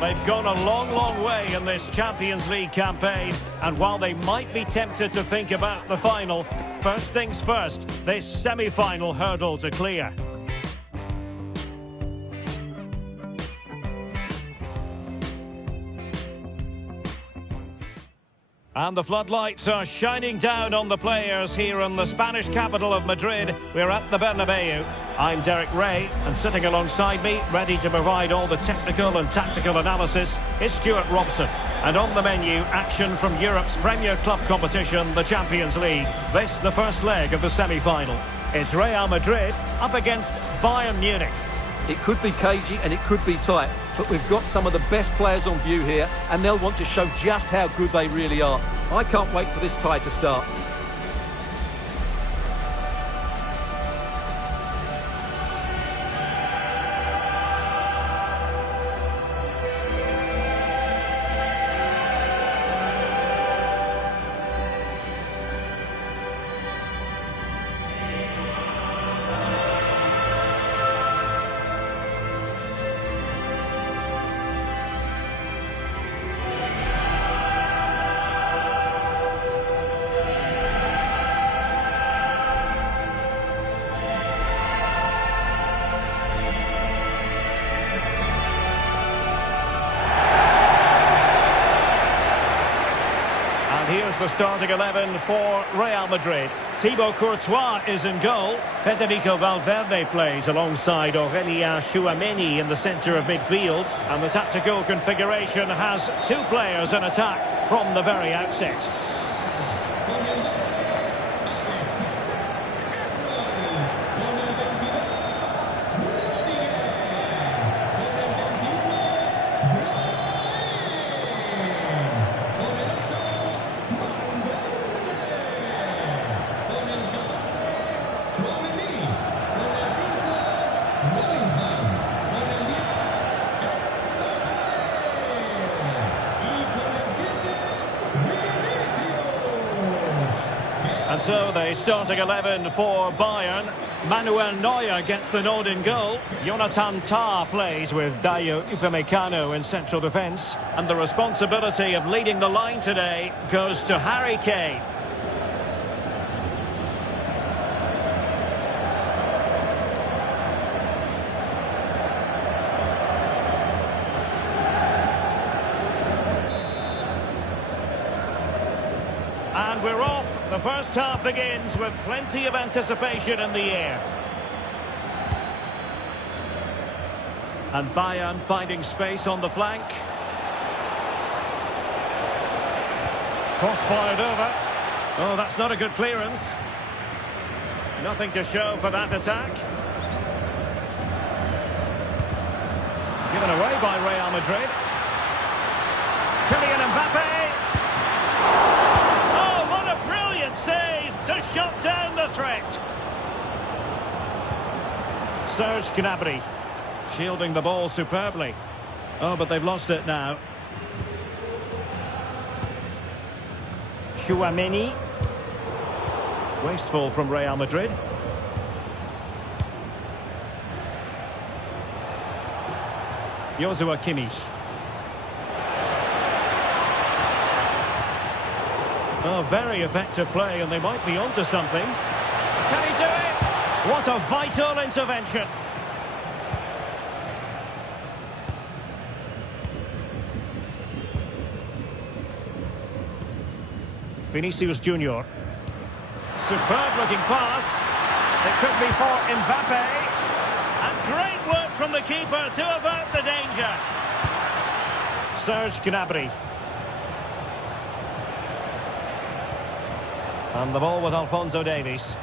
They've gone a long, long way in this Champions League campaign, and while they might be tempted to think about the final, first things first, this semi-final hurdle to clear. And the floodlights are shining down on the players here in the Spanish capital of Madrid. We're at the Bernabeu. I'm Derek Ray, and sitting alongside me, ready to provide all the technical and tactical analysis, is Stuart Robson. And on the menu, action from Europe's premier club competition, the Champions League. This, the first leg of the semi-final. It's Real Madrid up against Bayern Munich. It could be cagey and it could be tight, but we've got some of the best players on view here, and they'll want to show just how good they really are. I can't wait for this tie to start. Here's the starting 11 for Real Madrid. Thibaut Courtois is in goal. Federico Valverde plays alongside Aurelien Tchouameni in the centre of midfield. And the tactical configuration has two players in attack from the very outset. And so the starting 11 for Bayern. Manuel Neuer gets the nod in goal. Jonathan Tah plays with Dayo Upamecano in central defence. And the responsibility of leading the line today goes to Harry Kane. And we're off. The first half begins with plenty of anticipation in the air. And Bayern finding space on the flank. Cross fired over. Oh, that's not a good clearance. Nothing to show for that attack. Given away by Real Madrid. Kylian Mbappe. Save to shut down the threat. Serge Gnabry shielding the ball superbly. Oh, but they've lost it now. Tchouameni. Wasteful from Real Madrid. Joshua Kimmich. Oh, very effective play, and they might be onto something. Can he do it? What a vital intervention. Vinicius Jr. Superb-looking pass. It could be for Mbappe. And great work from the keeper to avert the danger. Serge Gnabry. And the ball with Alphonso Davies.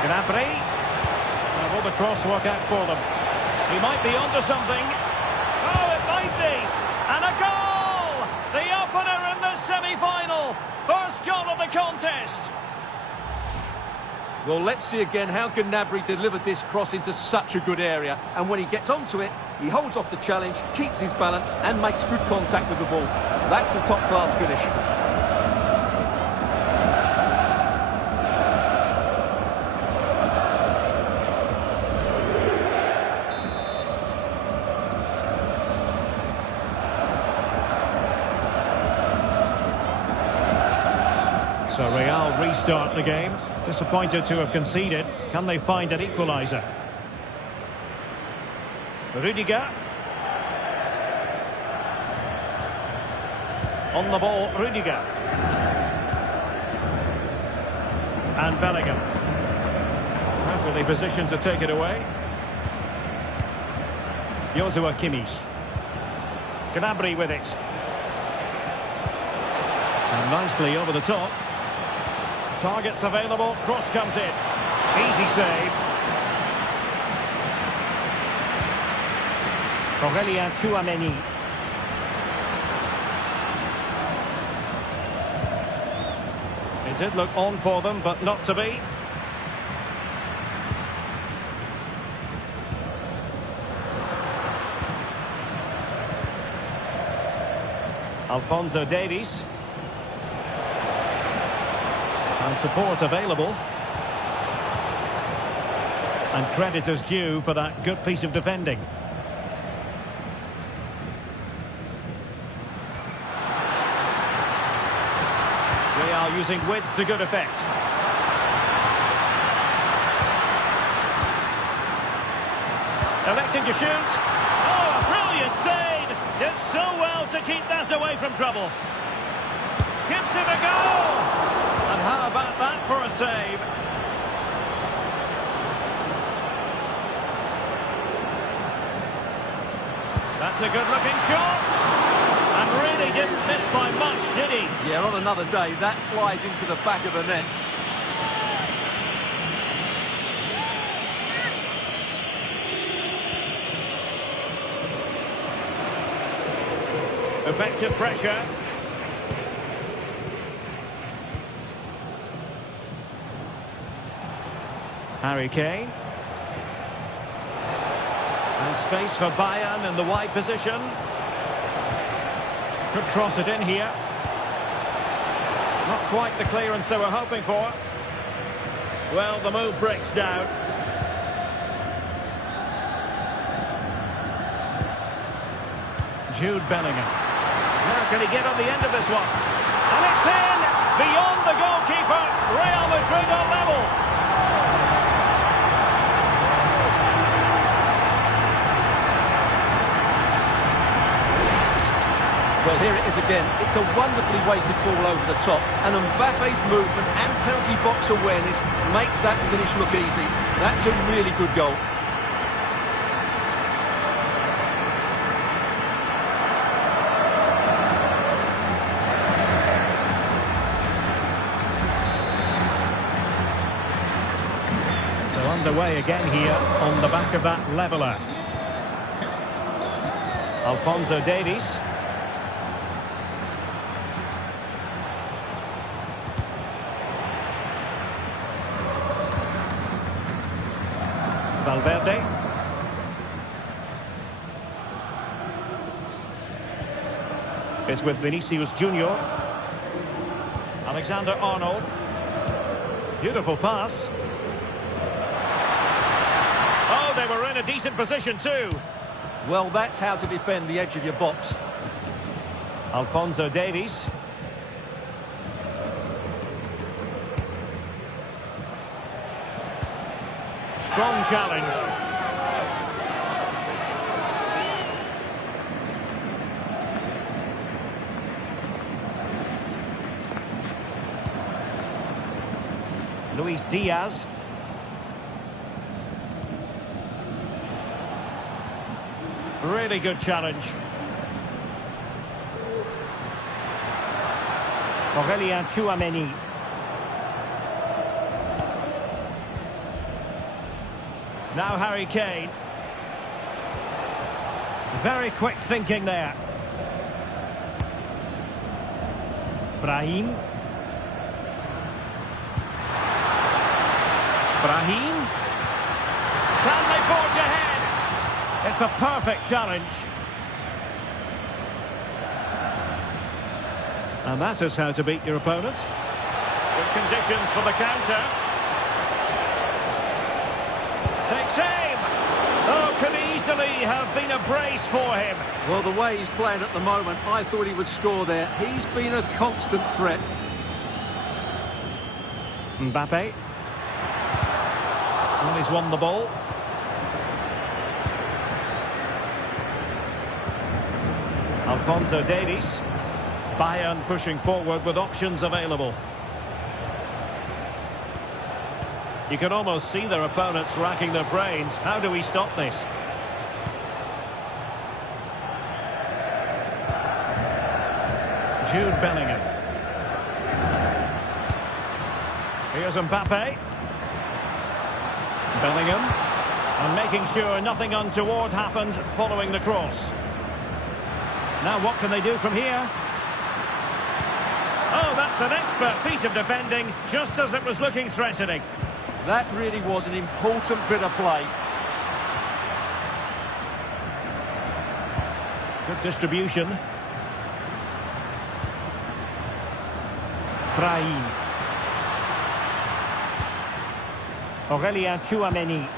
Gnabry. Will the cross work out for them? He might be onto something. Oh, it might be. And a goal! The opener in the semi-final. First goal of the contest. Well, let's see again how Gnabry delivered this cross into such a good area. And when he gets onto it, he holds off the challenge, keeps his balance, and makes good contact with the ball. That's a top-class finish. So Real restart the game. Disappointed to have conceded. Can they find an equaliser? Rudiger. On the ball, Rudiger. And Bellingham. Perfectly positioned to take it away. Joshua Kimmich. Gnabry with it. And nicely over the top. Targets available. Cross comes in. Easy save. Tchouaméni. It did look on for them, but not to be. Alphonso Davies. And support available. And credit is due for that good piece of defending. Real using width to good effect. Electing to shoot. Oh, a brilliant save! Did so well to keep that away from trouble. Gives him a goal! And how about that for a save? That's a good-looking shot. And really didn't miss by much, did he? Yeah, on another day, that flies into the back of the net. Effective pressure. Harry Kane. And space for Bayern in the wide position. Could cross it in here. Not quite the clearance they were hoping for. Well, the move breaks down. Jude Bellingham. Now can he get on the end of this one? And it's in! Beyond the goalkeeper. Real Madrid on level. Well, here it is again. It's a wonderfully weighted ball over the top, and Mbappe's movement and penalty box awareness makes that finish look easy. That's a really good goal. So underway again here on the back of that leveller. Alphonso Davies. Valverde. It's with Vinicius Jr. Alexander-Arnold. Beautiful pass. Oh, they were in a decent position too. Well, that's how to defend the edge of your box. Alphonso Davies. Strong challenge. Luis Diaz. Really good challenge. Tchouaméni. Now Harry Kane. Very quick thinking there. Brahim. Can they forge ahead? It's a perfect challenge. And that is how to beat your opponent. Good conditions for the counter. Takes aim. Oh, could easily have been a brace for him. Well, the way he's playing at the moment, I thought he would score there. He's been a constant threat. Mbappe. Well, he's won the ball. Alphonso Davies. Bayern pushing forward with options available. You can almost see their opponents racking their brains. How do we stop this? Jude Bellingham. Here's Mbappe. Bellingham. And making sure nothing untoward happened following the cross. Now what can they do from here? Oh, that's an expert piece of defending, just as it was looking threatening. That really was an important bit of play. Good distribution. Brahim. Aurelien Tchouameni.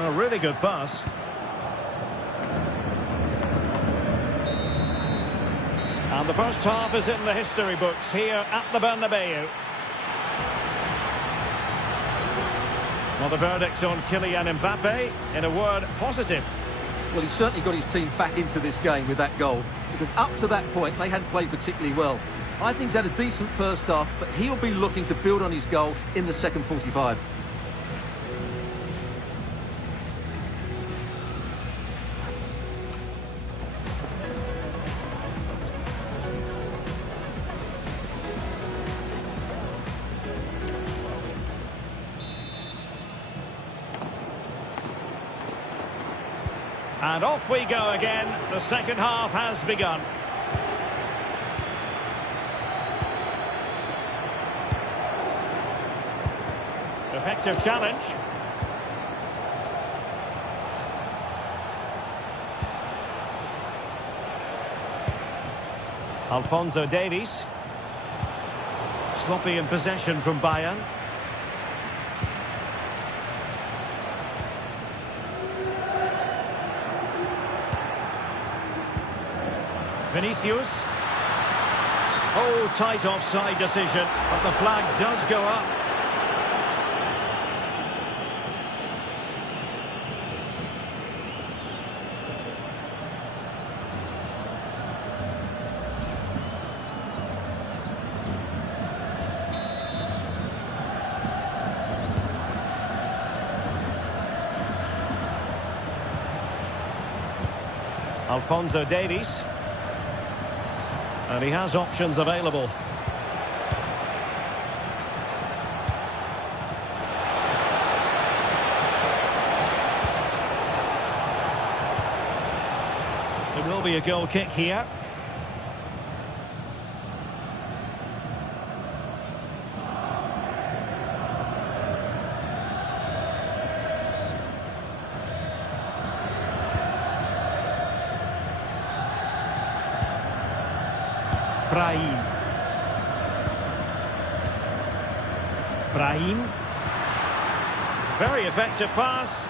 A really good pass. And the first half is in the history books here at the Bernabeu. Well, the verdict on Kylian Mbappe, in a word, positive. Well, he's certainly got his team back into this game with that goal, because up to that point, they hadn't played particularly well. I think he's had a decent first half, but he'll be looking to build on his goal in the second 45. And off we go again. The second half has begun. Effective challenge. Alphonso Davies. Sloppy in possession from Bayern. Vinicius. Oh, tight offside decision, but the flag does go up. Alphonso Davies. And he has options available. There will be a goal kick here. Brahim. Very effective pass.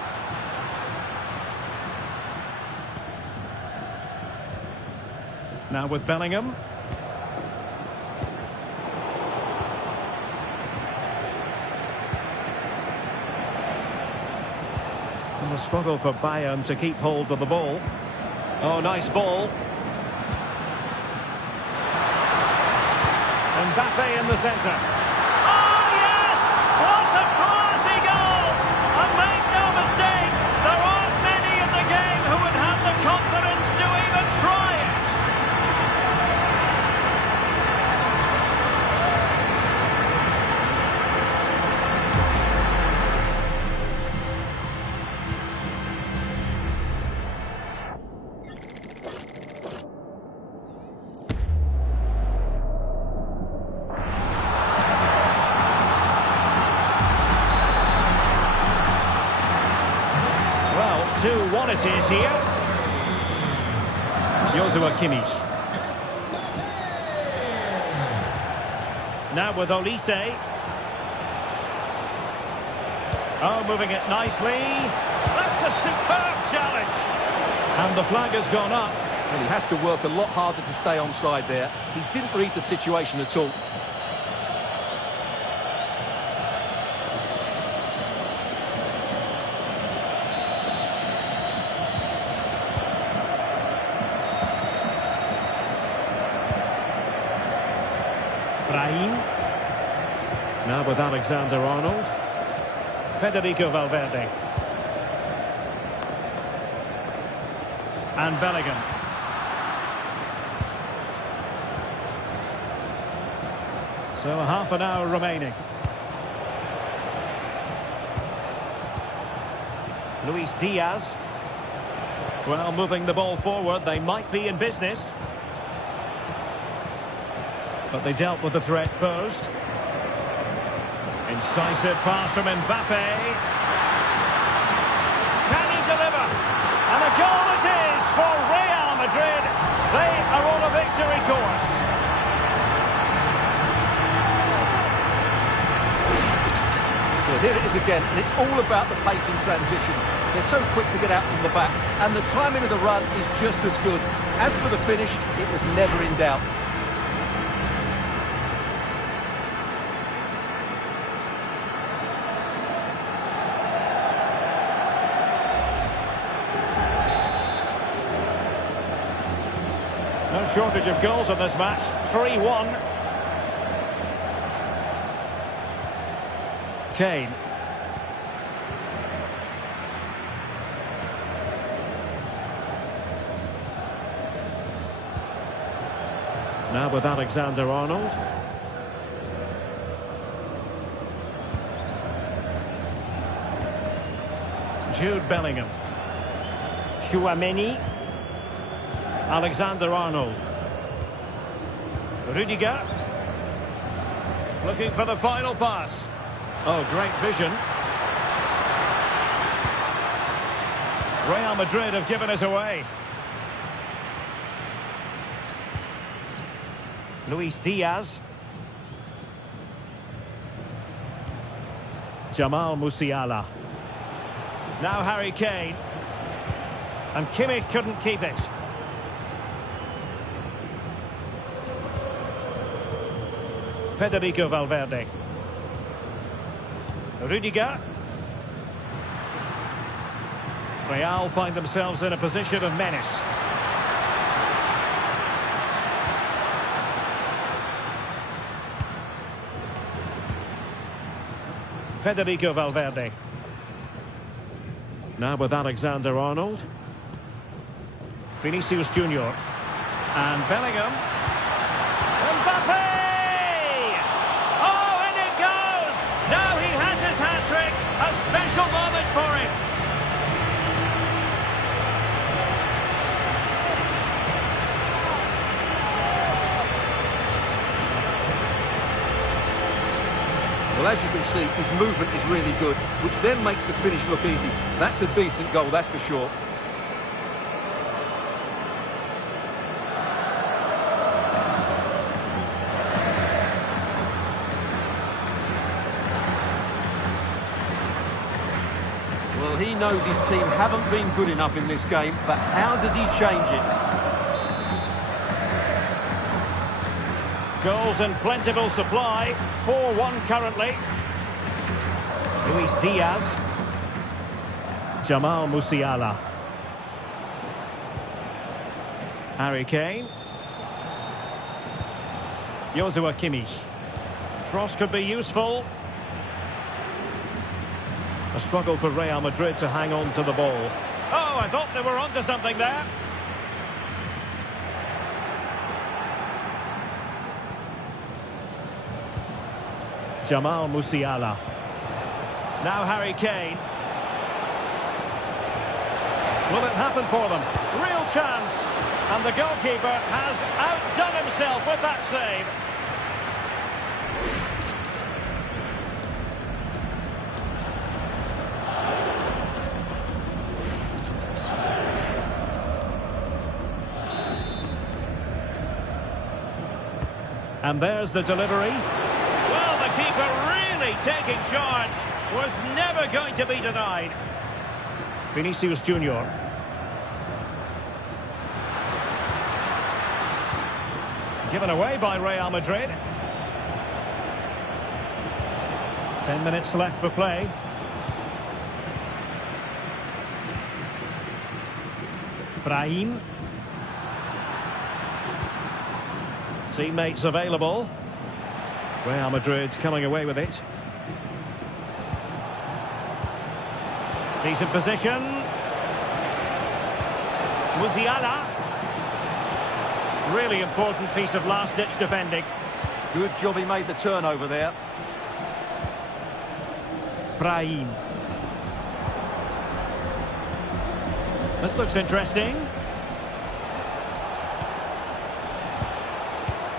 Now with Bellingham. And a struggle for Bayern to keep hold of the ball. Oh, nice ball. Mbappe in the centre. Oh, yes! What a classy goal! And make no mistake, there aren't many in the game who would have the confidence to even try it. Well, 2-1 it is here. Joshua Kimmich. Now with Olise. Oh, moving it nicely. That's a superb challenge. And the flag has gone up. And he has to work a lot harder to stay onside there. He didn't read the situation at all. Brahim. Now with Alexander-Arnold. Federico Valverde. And Bellingham. So half an hour remaining. Luis Diaz. Well, moving the ball forward, they might be in business. But they dealt with the threat posed. Incisive pass from Mbappe. Can he deliver? And a goal it is for Real Madrid. They are on a victory course. Well, here it is again, and it's all about the pace in transition. They're so quick to get out from the back, and the timing of the run is just as good. As for the finish, it was never in doubt. No shortage of goals in this match. 3-1. Kane. Now with Alexander-Arnold. Jude Bellingham. Tchouaméni. Alexander-Arnold. Rudiger. Looking for the final pass. Oh, great vision. Real Madrid have given us away. Luis Diaz. Jamal Musiala. Now Harry Kane. And Kimmich couldn't keep it. Federico Valverde. Rudiger. Real find themselves in a position of menace. Federico Valverde. Now with Alexander-Arnold. Vini Jr. And Bellingham. Mbappe! Oh, and it goes! Now he has his hat-trick. A special moment for him. Well, as you can see, his movement is really good, which then makes the finish look easy. That's a decent goal, that's for sure. Well, he knows his team haven't been good enough in this game, but how does he change it? Goals in plentiful supply. 4-1 currently. Luis Diaz. Jamal Musiala. Harry Kane. Joshua Kimmich. Cross could be useful. A struggle for Real Madrid to hang on to the ball. Oh, I thought they were onto something there. Jamal Musiala. Now Harry Kane. Will it happen for them? Real chance. And the goalkeeper has outdone himself with that save. And there's the delivery. Well, the keeper really taking charge. Was never going to be denied. Vinicius Jr. Given away by Real Madrid. 10 minutes left for play. Brahim. Teammates available. Real Madrid coming away with it. Decent position. Musiala. Really important piece of last-ditch defending. Good job he made the turnover there. Brahim. This looks interesting.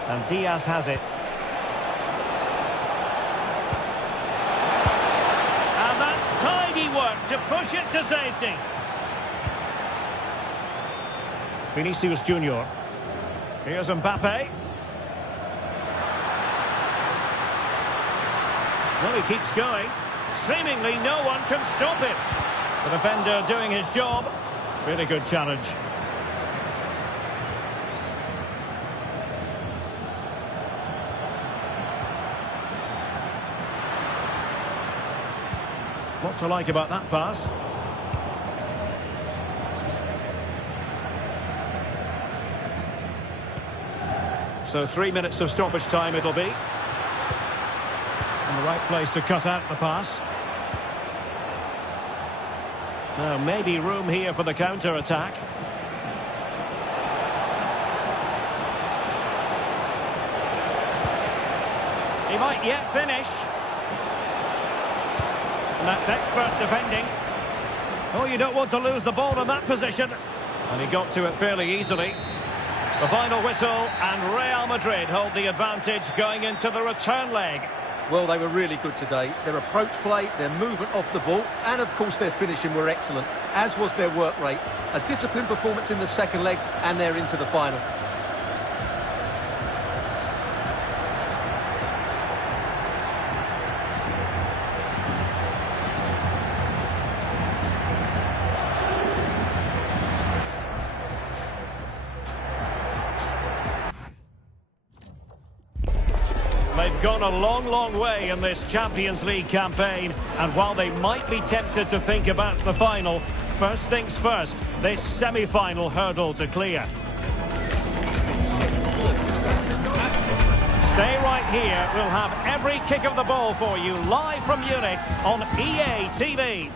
And Diaz has it. And that's tidy work to push it to safety. Vinicius Jr. Here's Mbappe. Well, he keeps going. Seemingly no one can stop him. The defender doing his job. Really good challenge. What to like about that pass? So 3 minutes of stoppage time it'll be. And the right place to cut out the pass. Now maybe room here for the counter-attack. He might yet finish. And that's expert defending. Oh, you don't want to lose the ball in that position. And he got to it fairly easily. The final whistle, and Real Madrid hold the advantage going into the return leg. Well, they were really good today. Their approach play, their movement off the ball, and of course their finishing were excellent, as was their work rate. A disciplined performance in the second leg, and they're into the final. They've gone a long, long way in this Champions League campaign, and while they might be tempted to think about the final, first things first, this semi-final hurdle to clear. Stay right here, we'll have every kick of the ball for you live from Munich on EA TV.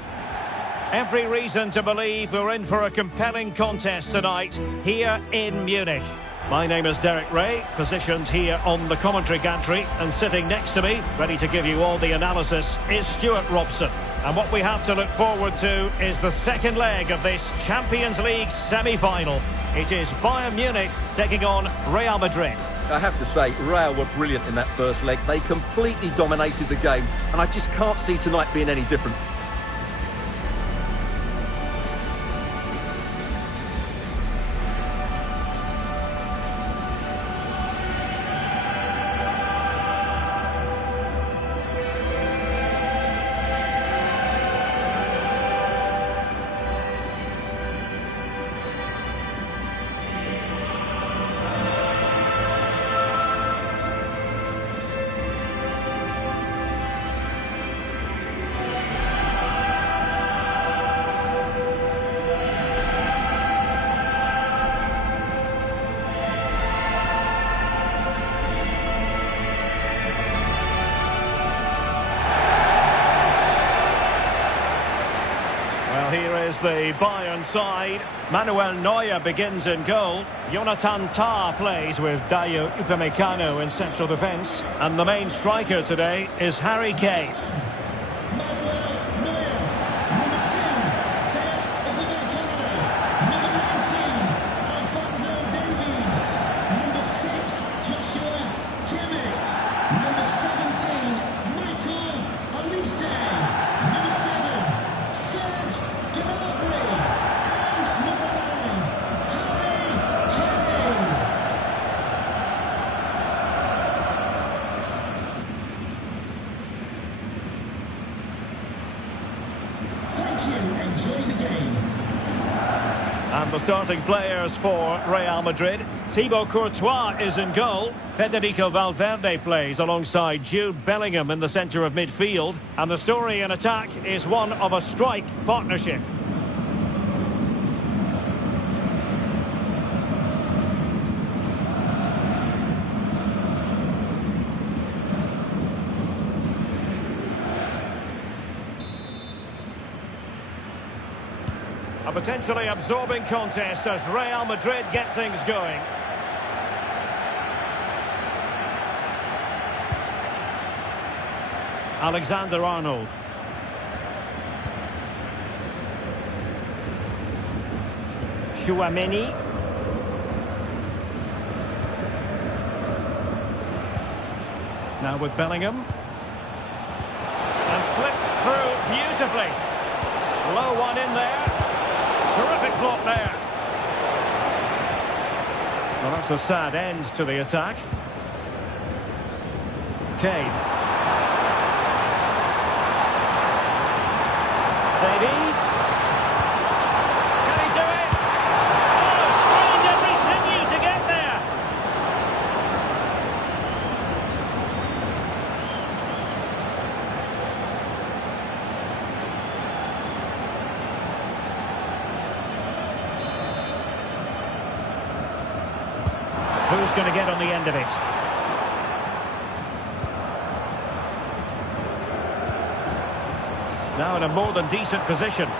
Every reason to believe we're in for a compelling contest tonight here in Munich. My name is Derek Ray, positioned here on the commentary gantry, and sitting next to me, ready to give you all the analysis, is Stuart Robson. And what we have to look forward to is the second leg of this Champions League semi-final. It is Bayern Munich taking on Real Madrid. I have to say, Real were brilliant in that first leg. They completely dominated the game, and I just can't see tonight being any different. Here is the Bayern side. Manuel Neuer begins in goal. Jonathan Tah plays with Dayo Upamecano in central defence. And the main striker today is Harry Kane. Enjoy the game. And the starting players for Real Madrid. Thibaut Courtois is in goal. Federico Valverde plays alongside Jude Bellingham in the centre of midfield. And the story in attack is one of a strike partnership. A potentially absorbing contest as Real Madrid get things going. Alexander-Arnold. Tchouaméni. Now with Bellingham. And slipped through beautifully. Low one in there. Terrific block there. Well, that's a sad end to the attack. Kane. Davies. Can he do it? Oh, strained every sinew to get there. Who's going to get on the end of it? Now in a more than decent position. It's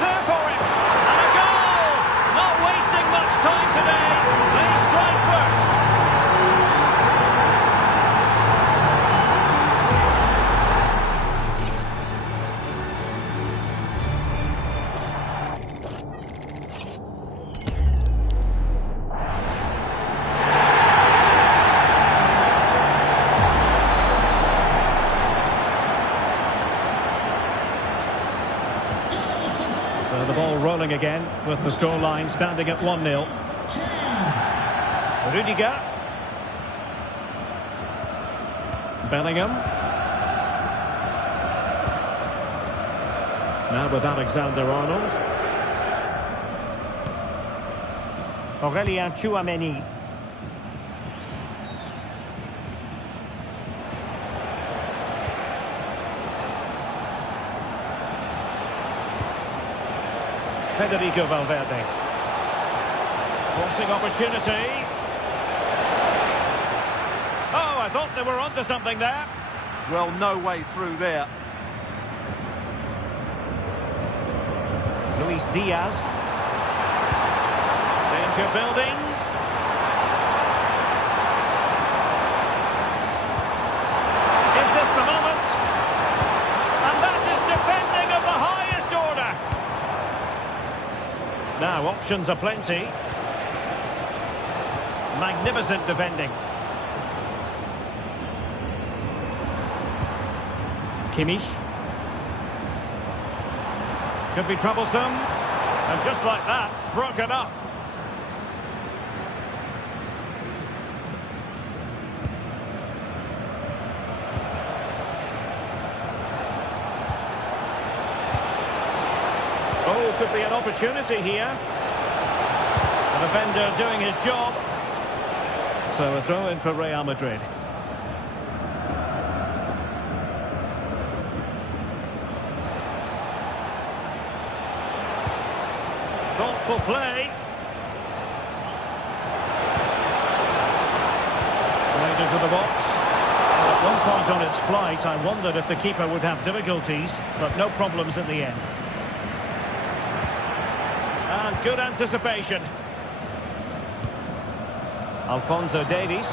there for him! And a goal! Not wasting much time today. They strike first. So the ball rolling again with the scoreline standing at 1-0. Rudiger. Bellingham. Now with Alexander-Arnold. Aurélien Tchouaméni. Federico Valverde. Crossing opportunity. Oh, I thought they were onto something there. Well, no way through there. Luis Diaz. Danger building. Is this the moment? And that is defending of the highest order. Now, options are plenty. Magnificent defending. Kimmich. Could be troublesome. And just like that, broken up. Oh, could be an opportunity here. The defender doing his job. So a throw in for Real Madrid. Thoughtful play. Played into the box. At one point on its flight, I wondered if the keeper would have difficulties, but no problems at the end. And good anticipation. Alphonso Davies.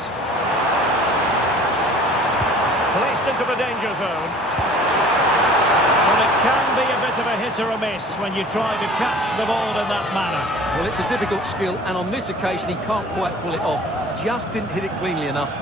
Placed into the danger zone. Well, it can be a bit of a hit or a miss when you try to catch the ball in that manner. Well, it's a difficult skill, and on this occasion he can't quite pull it off. Just didn't hit it cleanly enough.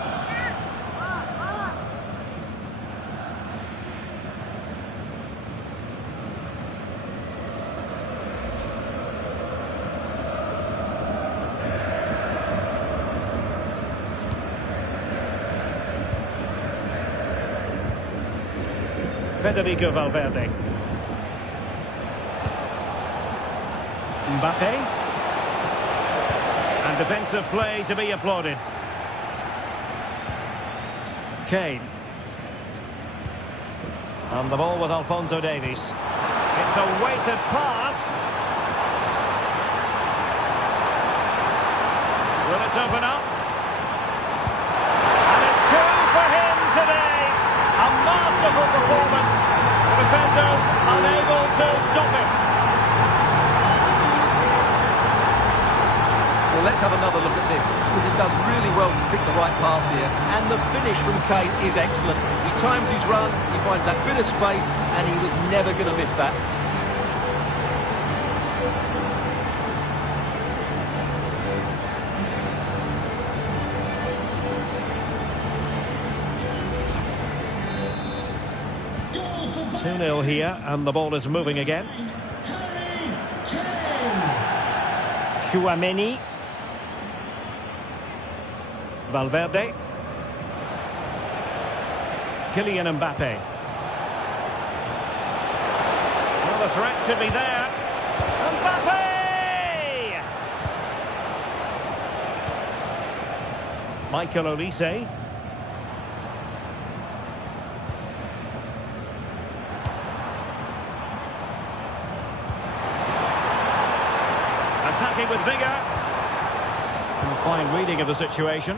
Federico Valverde. Mbappe. And defensive play to be applauded. Kane. And the ball with Alphonso Davies. It's a weighted pass. Will it open up? And it's two for him today. A masterful performance. The defenders unable to stop him. Let's have another look at this, because he does really well to pick the right pass here. And the finish from Kane is excellent. He times his run, he finds that bit of space, and he was never going to miss that. Goal for 2-0 here, and the ball is moving again. Harry Kane. Tchouaméni. Valverde. Kylian Mbappe. Well, the threat could be there. Mbappe! Michael Olise. Attacking with vigour. And a fine reading of the situation.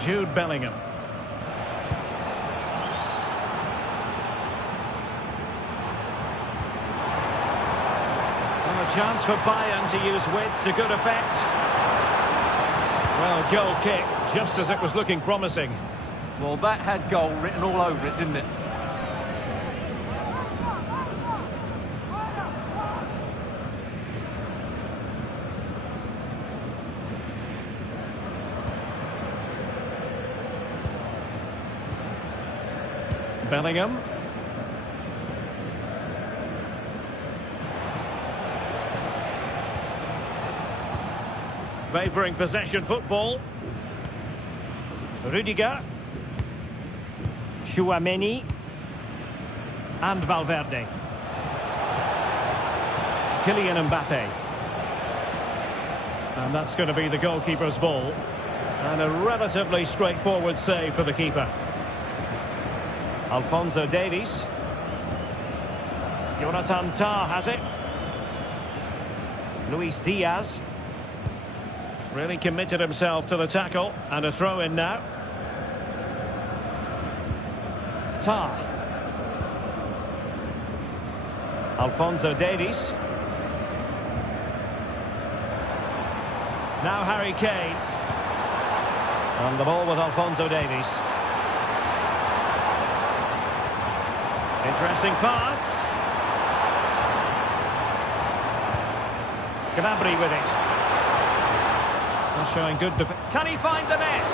Jude Bellingham. And a chance for Bayern to use width to good effect. Well, goal kick, just as it was looking promising. Well, that had goal written all over it, didn't it? Bellingham. Favouring possession football. Rudiger. Tchouaméni. And Valverde. Kylian Mbappe. And that's going to be the goalkeeper's ball. And a relatively straightforward save for the keeper. Alphonso Davies. Jonathan Tah has it. Luis Diaz. Really committed himself to the tackle. And a throw-in now. Tah. Alphonso Davies. Now Harry Kane. And the ball with Alphonso Davies. Interesting pass. Gnabry with it. And showing good defense. Can he find the net?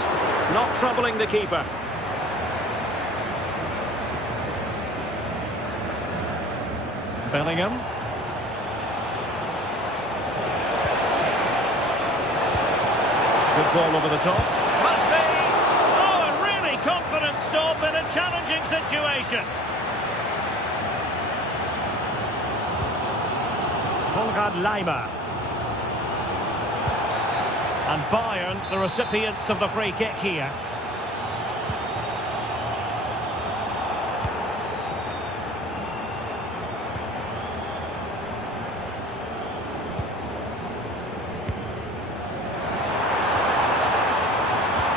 Not troubling the keeper. Bellingham. Good ball over the top. Must be! Oh, a really confident stop in a challenging situation. Konrad Laimer. And Bayern, the recipients of the free kick here.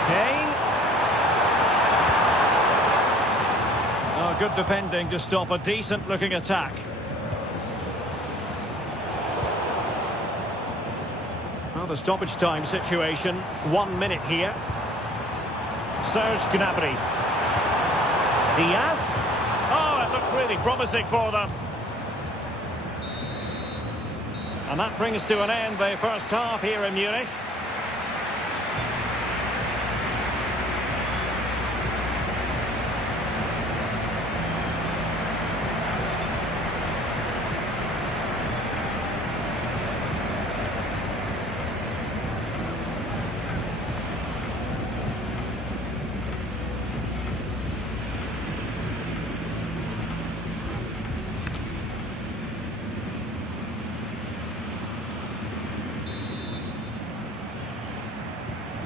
Kane. Oh, good defending to stop a decent-looking attack. Well, the stoppage time situation, 1 minute here. Serge Gnabry. Diaz. Oh, it looked really promising for them. And that brings to an end the first half here in Munich.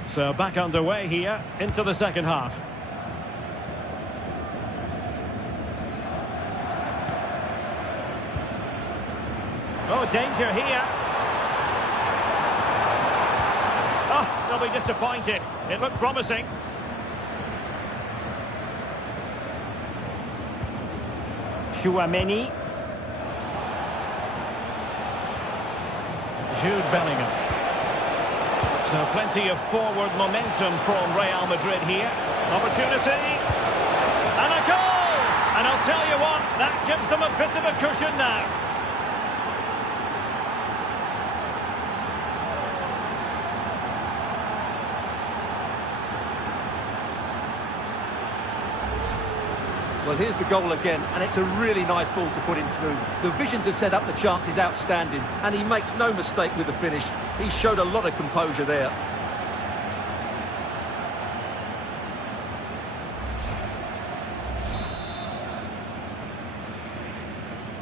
So back underway here into the second half. Oh, danger here. Oh, they'll be disappointed. It looked promising. Tchouaméni. Jude Bellingham. So plenty of forward momentum from Real Madrid here. Opportunity. And a goal! And I'll tell you what, that gives them a bit of a cushion now. Well, here's the goal again, and it's a really nice ball to put him through. The vision to set up the chance is outstanding, and he makes no mistake with the finish. He showed a lot of composure there.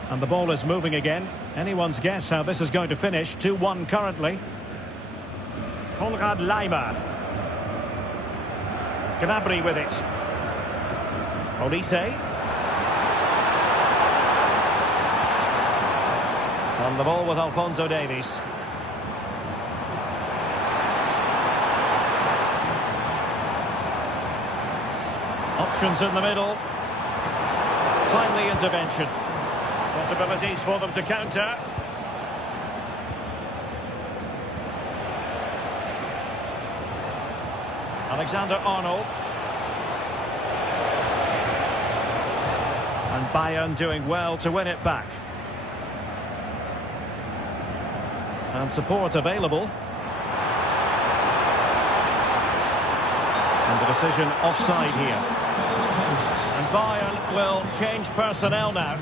And the ball is moving again. Anyone's guess how this is going to finish. 2-1 currently. Konrad Laimer. Gnabry with it. Olise. On the ball with Alphonso Davies. Options in the middle. Timely intervention. Possibilities for them to counter. Alexander-Arnold. And Bayern doing well to win it back. And support available. And the decision offside here. And Bayern will change personnel now.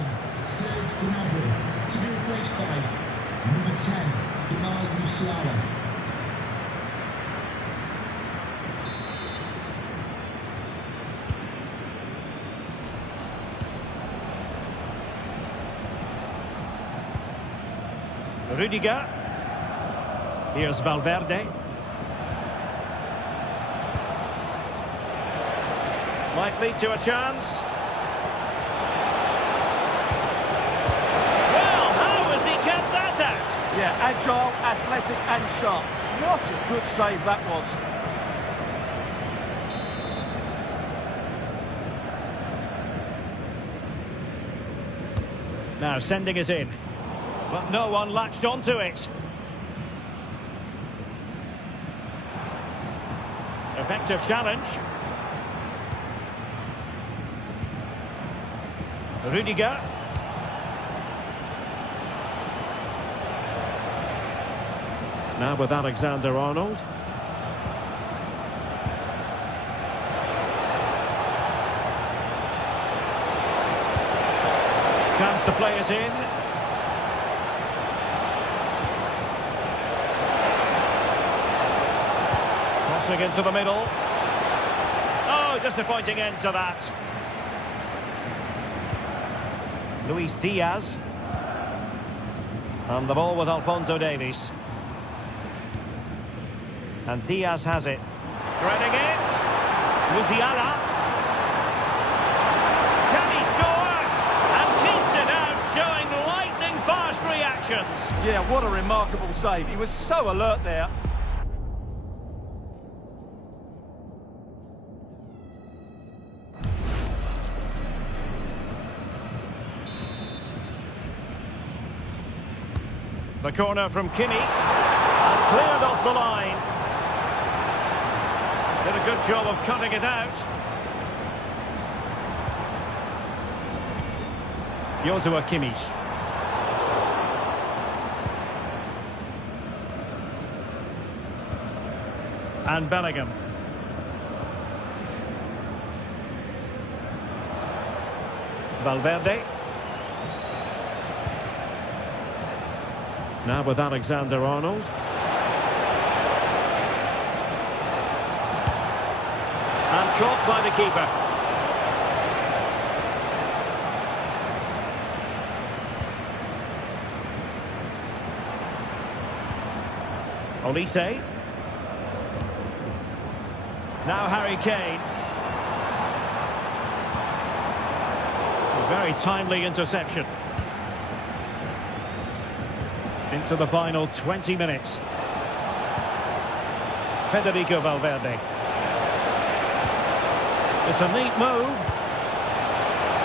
Serge Gnabry to be replaced by number 10, Jamal Musiala. Rüdiger. Here's Valverde. Might lead to a chance. Well, how has he kept that out? Yeah, agile, athletic and sharp. What a good save that was. Now sending it in. But no one latched onto it. Effective challenge. Rüdiger. Now with Alexander-Arnold. Chance to play it in. Crossing into the middle. Oh, disappointing end to that. Luis Diaz. And the ball with Alphonso Davies. And Diaz has it. Threading it. Musiala. Can he score? And keeps it out, showing lightning-fast reactions. Yeah, what a remarkable save. He was so alert there. The corner from Kimmich. And cleared off the line. Did a good job of cutting it out. Joshua Kimmich. And Bellingham. Valverde. Now with Alexander-Arnold. And caught by the keeper. Olise. Now Harry Kane. A very timely interception. Into the final 20 minutes. Federico Valverde. It's a neat move.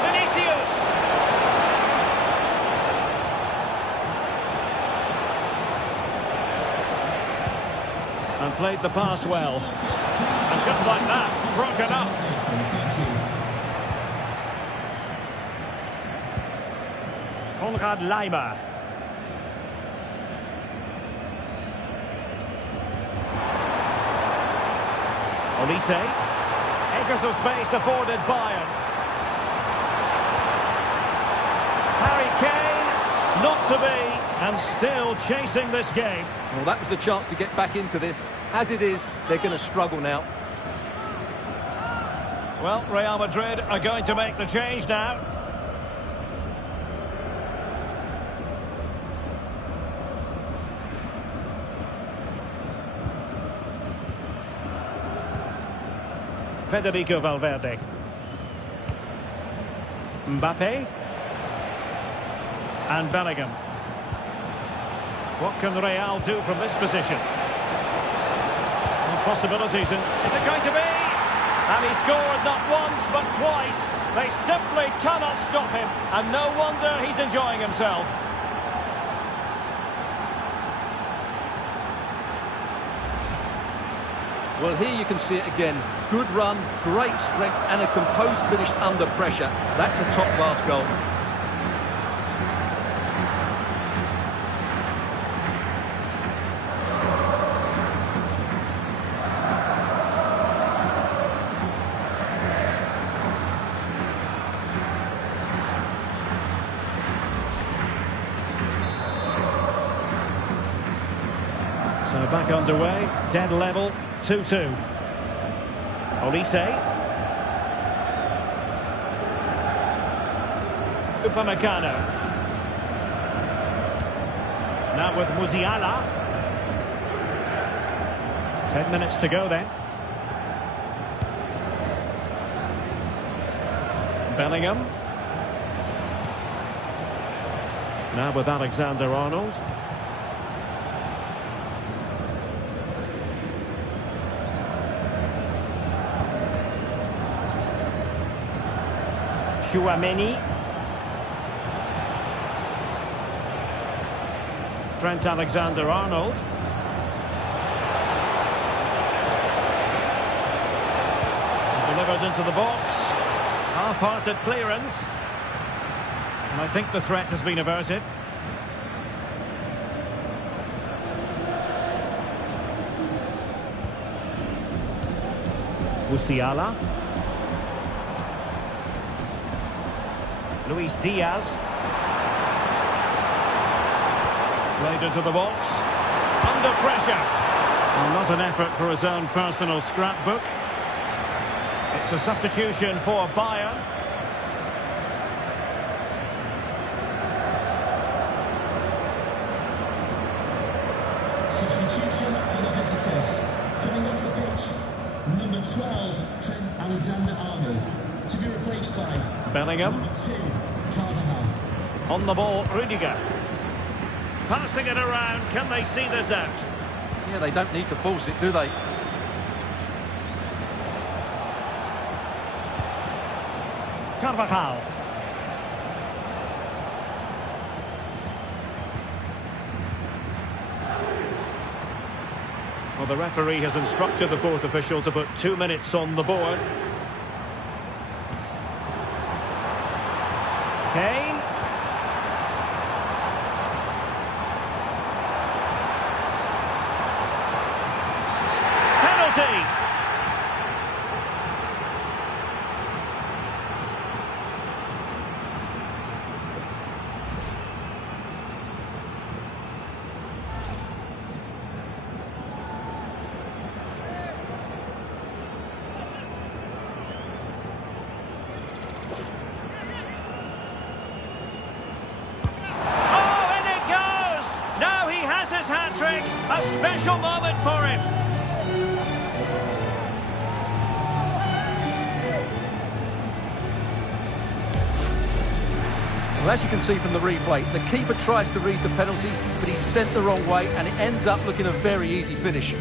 Vinicius! played the pass well. And just like that, broken up. Konrad Leimer. Olise. Acres of space afforded Bayern. Harry Kane, not to be, and still chasing this game. Well, that was the chance to get back into this. As it is, they're going to struggle now. Well, Real Madrid are going to make the change now. Federico Valverde. Mbappe. And Bellingham. What can Real do from this position? And possibilities. And is it going to be? And he scored not once but twice. They simply cannot stop him. And no wonder he's enjoying himself. Well, here you can see it again. Good run, great strength, and a composed finish under pressure. That's a top-class goal. So back underway, dead level, 2-2. Olise. Upamecano. Now with Musiala. 10 minutes to go then. Bellingham. Now with Alexander-Arnold. Chouameni. Trent Alexander-Arnold. Delivered into the box. Half-hearted clearance. And I think the threat has been averted. Musiala. Luis Diaz. Played into the box. Under pressure. Well, not an effort for his own personal scrapbook. It's a substitution for Bayern. Substitution for the visitors. Coming off the pitch, number 12, Trent Alexander-Arnold. To be replaced by Bellingham. number 2, Carvajal. On the ball, Rudiger. Passing it around, can they see this out? Yeah, they don't need to force it, do they? Carvajal. Well, the referee has instructed the fourth official to put 2 minutes on the board. Kane. Penalty. Hat-trick, a special moment for him. Well, as you can see from the replay, the keeper tries to read the penalty, but he's sent the wrong way, and it ends up looking a very easy finish.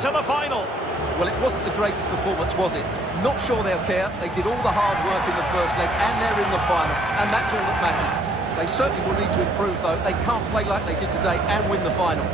to the final. Well, it wasn't the greatest performance, was it? Not sure they'll care. They did all the hard work in the first leg, and they're in the final, and that's all that matters. They certainly will need to improve, though. They can't play like they did today and win the final.